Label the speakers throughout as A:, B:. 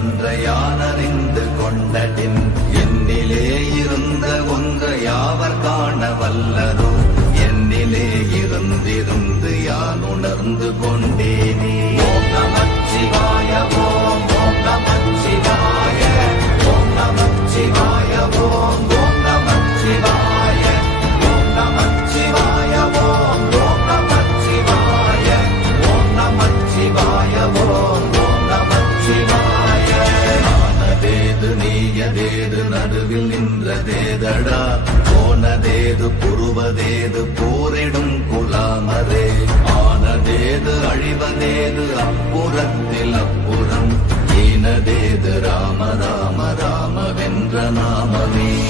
A: ஒன்றை யான் அறிந்து கொண்டடின் என்னிலே இருந்த ஒன்றை யாவர் காண வல்லரோ? என்னிலே இருந்திருந்து யான் உணர்ந்து கொண்ட புருவதேது போரிடும் குலாமரே. ஆனதேது அழிவதேது அப்புறத்தில் அப்புறம். ஈனதேது ராம ராம ராம வென்ற நாமமே.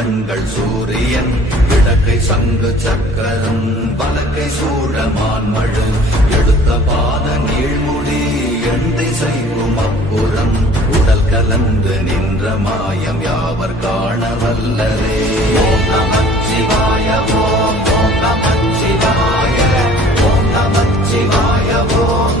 A: கண்கள் சூரியன் இடக்கை சங்கு சக்கரம் வலக்கை சூழமான் மழு. எடுத்த பாத நீழ்முடி எண் திசைக்கும் அப்புறம் உடல் கலந்து நின்ற மாயம் யாவர் காண வல்லரே ஓம் நமச்சிவாய ஓம் ஓம் நமச்சிவாய ஓம் நமச்சிவாய ஓம்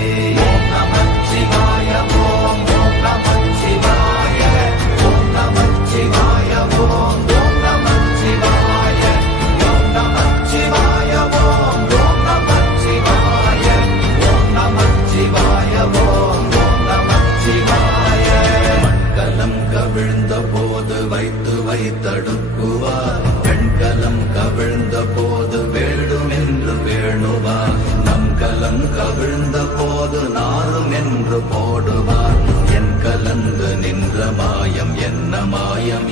A: என்ன மாயம்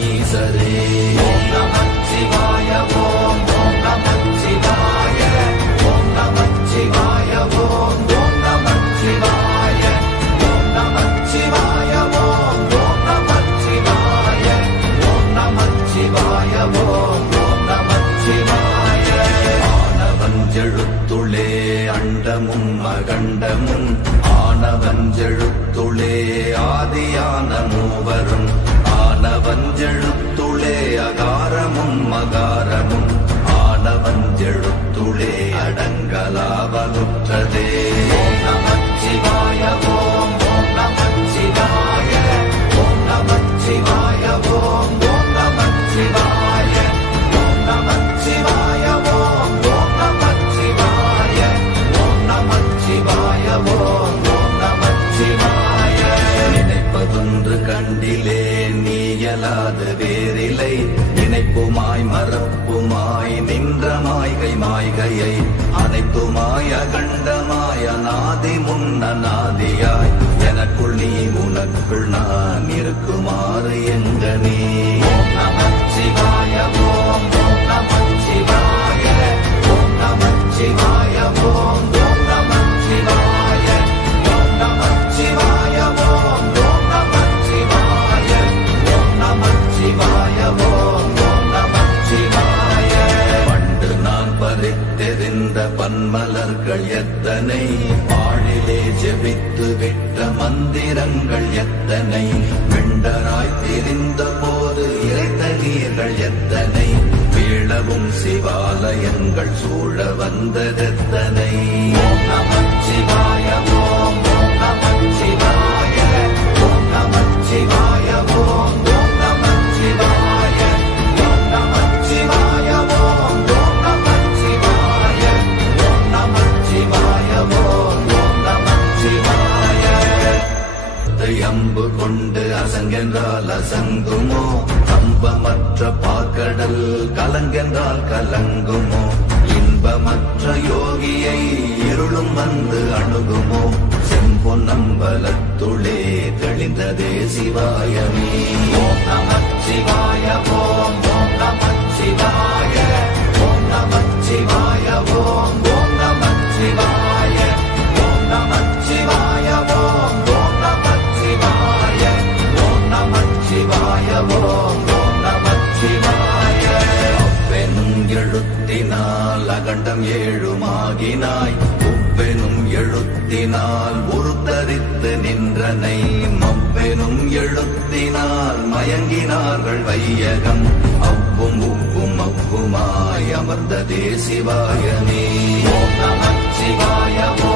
A: ஓம் நமச்சிவாய ஓம் ஓம் நமச்சிவாய ஓம் நமச்சிவாய ஓம் ஓம் நமச்சிவாய ஓம் நமச்சிவாய ஓம் ஓம் நமச்சிவாய ஓம் நமச்சிவாய ஓம் ஓம் நமச்சிவாய ஆனவஞ்செழுத்துளே அண்டமும் அகண்டமும் ஆனவஞ்செழுத்துளே ஆதியான மூவரும். ஆனவஞ்செழுத்துளே அகாரமும் மகாரமும் ஆனவஞ்செழுத்துளே அடங்கலாவலுற்றதே ஓம்
B: உனக்குள் நான் இருக்குமாறு எங்கனே?
A: ஓம் நமச்சிவாய ஓம் ஓம் நமச்சிவாய ஓம் நமச்சிவாய ஓம் ஓம் நமச்சிவாய ஓம் நமச்சிவாய ஓம் ஓம் நமச்சிவாய ஓம் ஓம் ஓம் நமச்சிவாய
B: பண்டு நான் பறித்தெறிந்த பன்மலர்கள் எத்தனை? பாழிலே ஜெபித்து விட்ட மந்திரங்கள் எத்தனை? வெண்டராய் தெரிந்த போது இறைத்த நீர்கள் எத்தனை? வீழவும் சிவாலயங்கள் சூழ வந்ததெத்தனை
A: ஓம் நமச்சிவாய ஓம் ஓம் நமச்சிவாய ஓம் நமச்சிவாய.
B: தெளிந்ததே சிவாயமே
A: ஓம் நமச்சிவாய ஓம் ஓம் நமச்சிவாய ஓம் நமச்சிவாய ஓம் ஓம் நமச்சிவாய ஓம் நமச்சிவாய ஓம் ஓம் நமச்சிவாய ஓம் நமச்சிவாய ஓம் ஓம் நமச்சிவாய
B: அவ்வெனும் எழுத்தினால் அகண்டம் ஏழுமாகினாய் உவ்வெனும் எழுத்தினால் உருத்தரித்து நின்றனை எழுத்தினால் மயங்கினார்கள் வையகம். அவ்வும் உவ்வும் அவ்வுமாய் அமர்ந்த தேசிவாயமே சிவாயமோ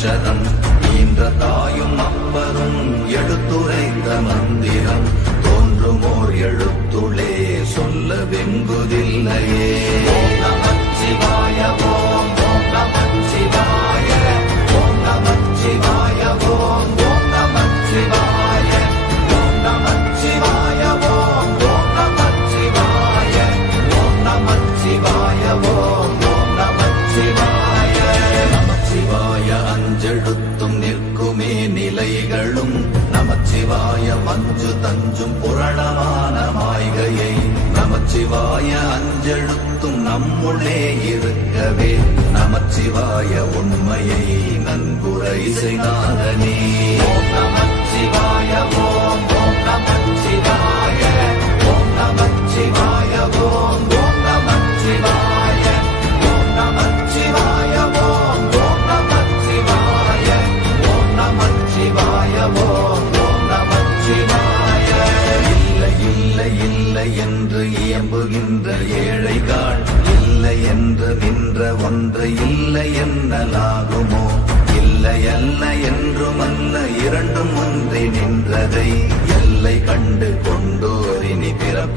B: அக்ஷரம் ஈன்ற தாயும் அப்பரும் எடுத்துரைத்த மந்திரம். தோன்றுமோர் எழுத்துளே சொல்ல வெங்குதில்லையே
A: நமச்சிவாய
B: மஞ்சு தஞ்சும் புரணமான மாய்கையை நமச்சிவாய அஞ்செழுத்தும் நம்முள்ளே இருக்கவே. நமச்சிவாய உண்மையை நன்குரை செய்தாதனே.
A: நமச்சிவாய ஓம் ஓம் நமச்சிவாய ஓம் நமச்சிவாய ஓம் ஓம் நமச்சிவாய.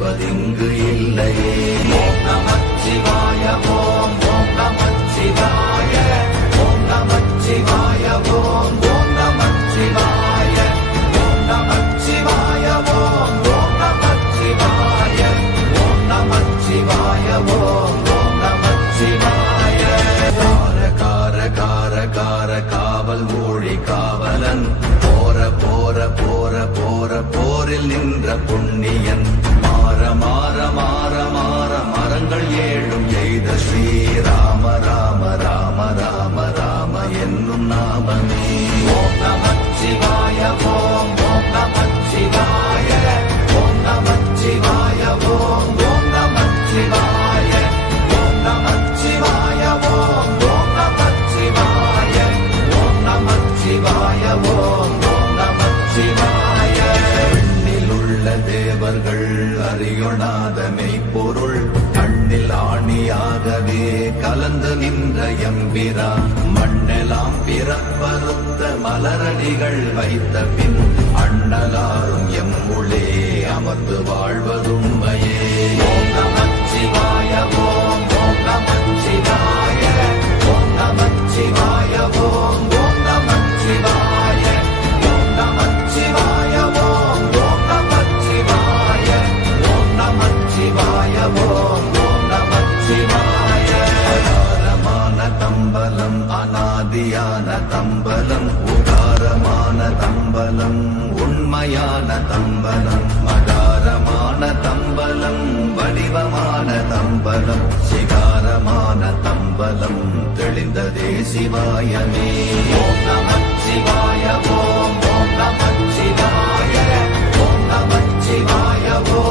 B: கொண்டோரினி இல்லையே.
A: ஓம் நமச்சிவாய ஓம் ஓம் நமச்சிவாய ஓம் நமச்சிவாய ஓம் ஓம் நமச்சிவாய ஓம் நமச்சிவாய ஓம் ஓம் நமச்சிவாய ஓம் நமச்சிவாய ஓம் ஓம் நமச்சிவாய
B: கார கார கார கார காவல் ஊழி காவலன். போற போற போற போற போரில் நின்ற புண்ணியன். மாற மாற மாற மரங்கள் ஏழும். எய்த ஸ்ரீராம ராம ராம ராம ராம என்னும் நாமமே.
A: ஓம் நமச்சிவாய ஓம் ஓம்
B: கலந்து நின்ற எம்பிரா மண்ணெலாம் பிறப்பறுத்த மலரடிகள் வைத்த பின் அண்ண அண்ணலாரும் எம்முள்ளே அமர்ந்து வாழ்வதுண்மையே.
A: ஓம் நமச்சிவாய ஓம் ஓம் நமச்சிவாய ஓம் நமச்சிவாய ஓம் ஓம் நமச்சிவாய
B: உதாரமான தம்பலம் உண்மையான தம்பலம் மகாரமான தம்பலம் வடிவமான தம்பலம் சிகாரமான தம்பலம் தெளிந்ததே சிவாயமே.
A: ஓம் நமச்சிவாய ஓம் ஓம் நமச்சிவாய ஓம் நமச்சிவாய ஓம் ஓம்.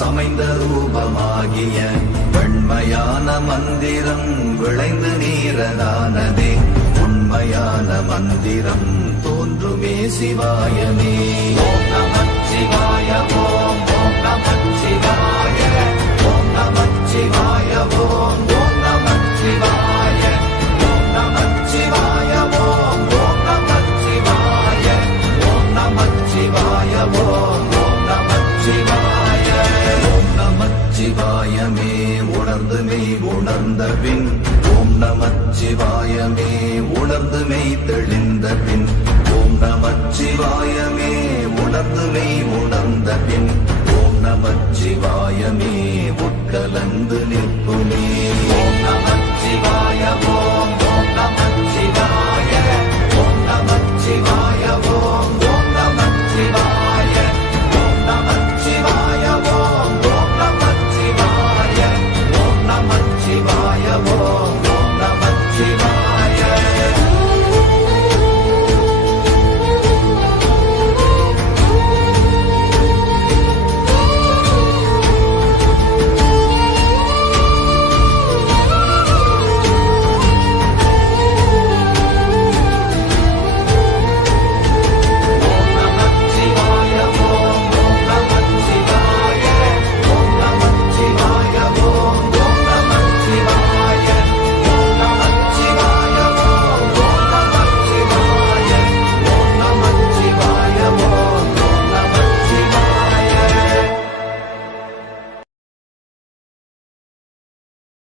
B: சமைந்த ரூபமாகிய வெண்மையான மந்திரம் விளைந்து நீரதானதே. உண்மையான மந்திரம் தோன்றுமே சிவாயமே.
A: ஓம் நம சிவாயமே உணர்ந்து மெய் தெளிந்த பின். ஓம்
B: நம சிவாயமே உணர்ந்து மெய் உணர்ந்த பின். ஓம் நம சிவாயமே உட்கலந்து நிற்புமே. ஓம் நம சிவாயமே